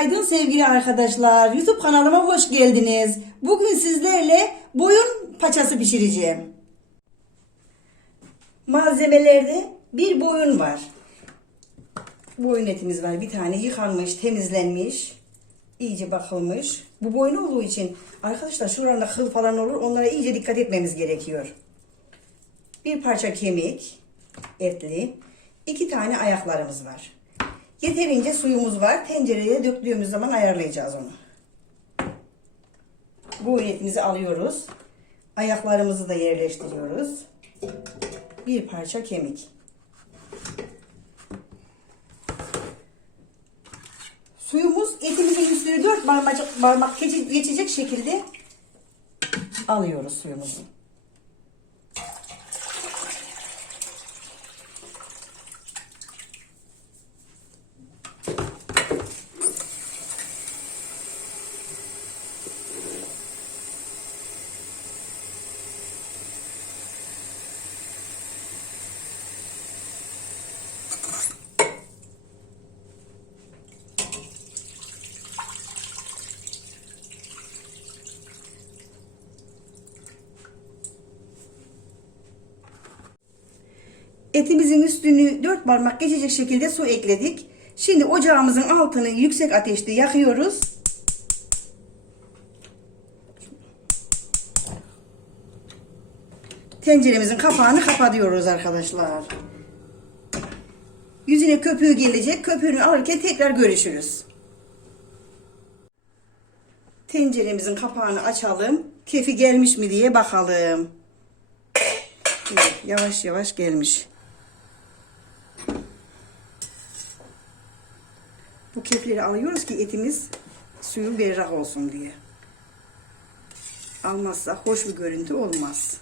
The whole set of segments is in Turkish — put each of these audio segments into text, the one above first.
Günaydın sevgili arkadaşlar. YouTube kanalıma hoş geldiniz. Bugün sizlerle boyun paçası pişireceğim. Malzemelerde bir boyun var. Boyun etimiz var. Bir tane yıkanmış, temizlenmiş, iyice bakılmış. Bu boyun olduğu için arkadaşlar şuralarında kıl falan olur. Onlara iyice dikkat etmemiz gerekiyor. Bir parça kemik, etli. iki tane ayaklarımız var. Yeterince suyumuz var. Tencereye döktüğümüz zaman ayarlayacağız onu. Bu etimizi alıyoruz. Ayaklarımızı da yerleştiriyoruz. Bir parça kemik. Suyumuz etimizin üstüne dört parmak, parmak geçe- geçecek şekilde alıyoruz suyumuzu. Etimizin üstünü dört parmak geçecek şekilde su ekledik. Şimdi ocağımızın altını yüksek ateşte yakıyoruz. Tenceremizin kapağını kapatıyoruz arkadaşlar. Yüzüne köpüğü gelecek. Köpüğünü alırken tekrar görüşürüz. Tenceremizin kapağını açalım. Kefi gelmiş mi diye bakalım. Yavaş yavaş gelmiş. Bu kefleri alıyoruz ki etimiz suyu berrak olsun diye. Almazsa hoş bir görüntü olmaz.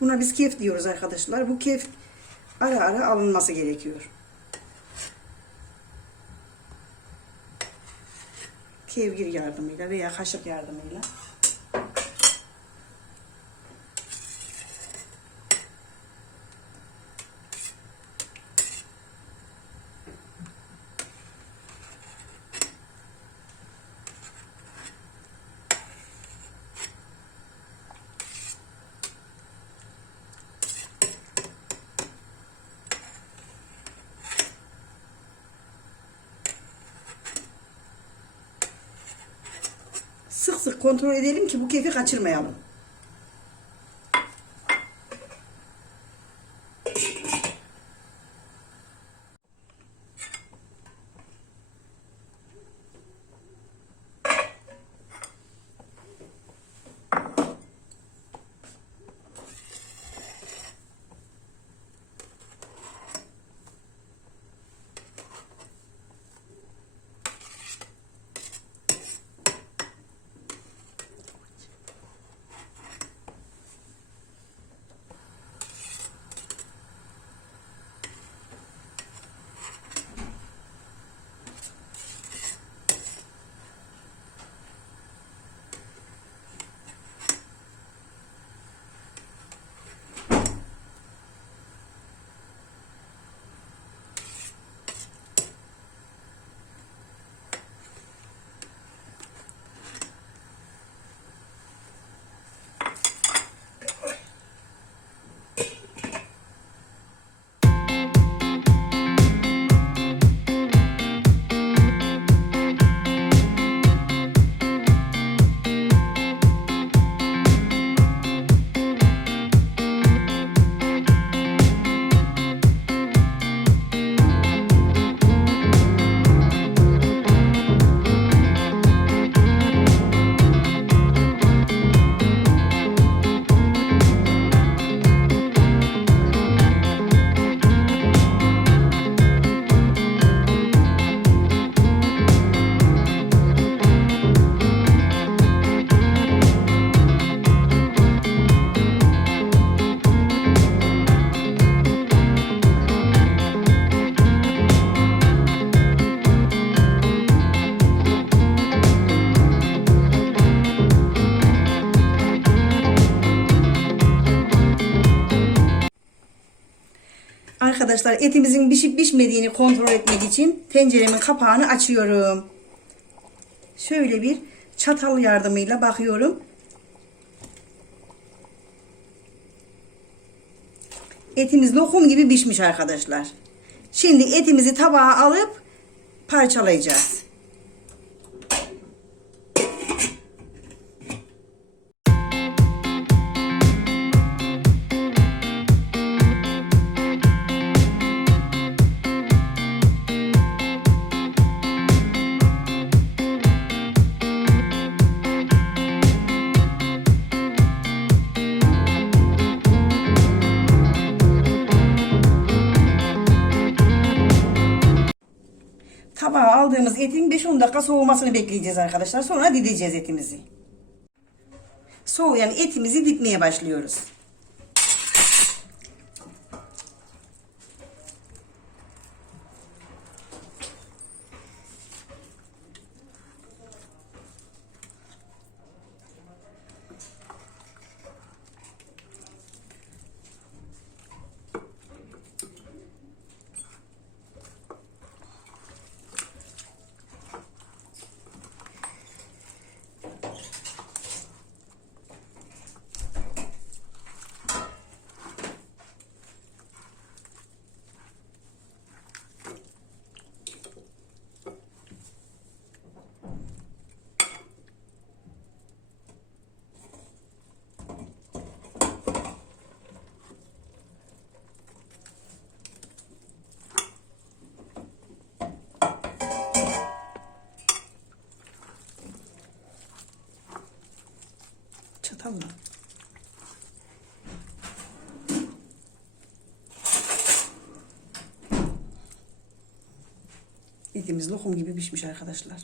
Buna biz kef diyoruz arkadaşlar. Bu kef ara ara alınması gerekiyor. Kevgir yardımıyla veya kaşık yardımıyla. Sık sık kontrol edelim ki bu kefi kaçırmayalım. Arkadaşlar etimizin pişip pişmediğini kontrol etmek için tenceremin kapağını açıyorum. Şöyle bir çatal yardımıyla bakıyorum. Etimiz lokum gibi pişmiş arkadaşlar. Şimdi etimizi tabağa alıp parçalayacağız. Aldığımız etin 5-10 dakika soğumasını bekleyeceğiz arkadaşlar. Sonra dideceğiz etimizi. Soğuyan etimizi dikmeye başlıyoruz. Etimiz lokum gibi pişmiş arkadaşlar.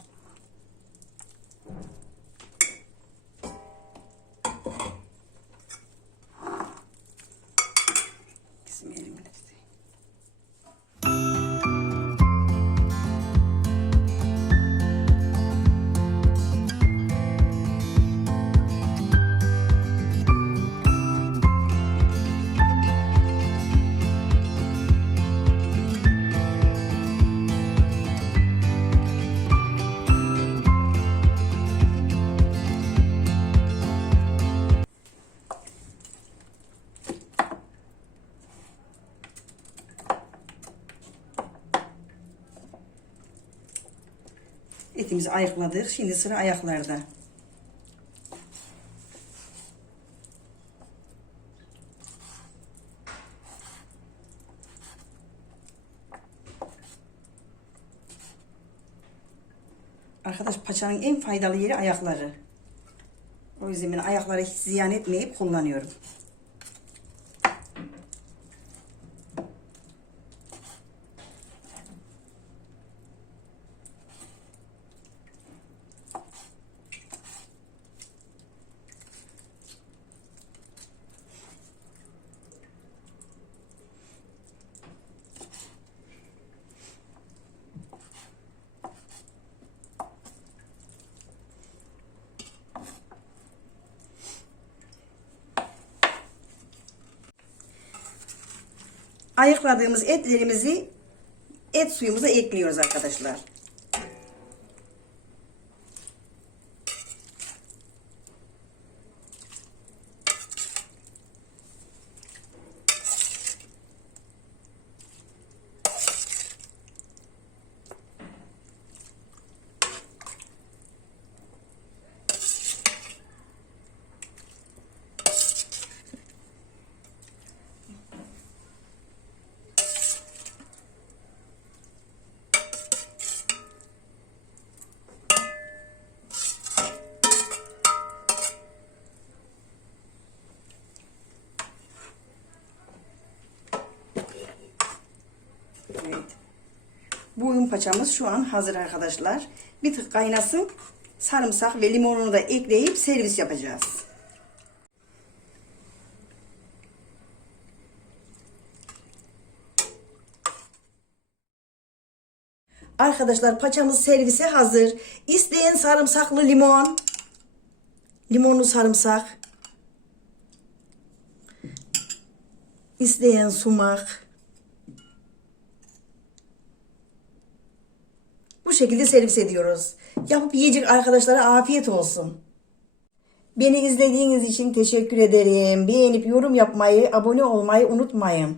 Etimizi ayıkladık. Şimdi sıra ayaklarda. Arkadaş paçanın en faydalı yeri ayakları. O yüzden ben ayakları hiç ziyan etmeyip kullanıyorum. Ayıkladığımız etlerimizi et suyumuza ekliyoruz arkadaşlar. Evet. Boyun paçamız şu an hazır arkadaşlar. Bir tık kaynasın. Sarımsak ve limonunu da ekleyip servis yapacağız. Arkadaşlar paçamız servise hazır. İsteyen sarımsaklı limon. Limonlu sarımsak. İsteyen sumak. Şekilde servis ediyoruz. Yapıp yiyecek arkadaşlara afiyet olsun. Beni izlediğiniz için teşekkür ederim. Beğenip yorum yapmayı, abone olmayı unutmayın.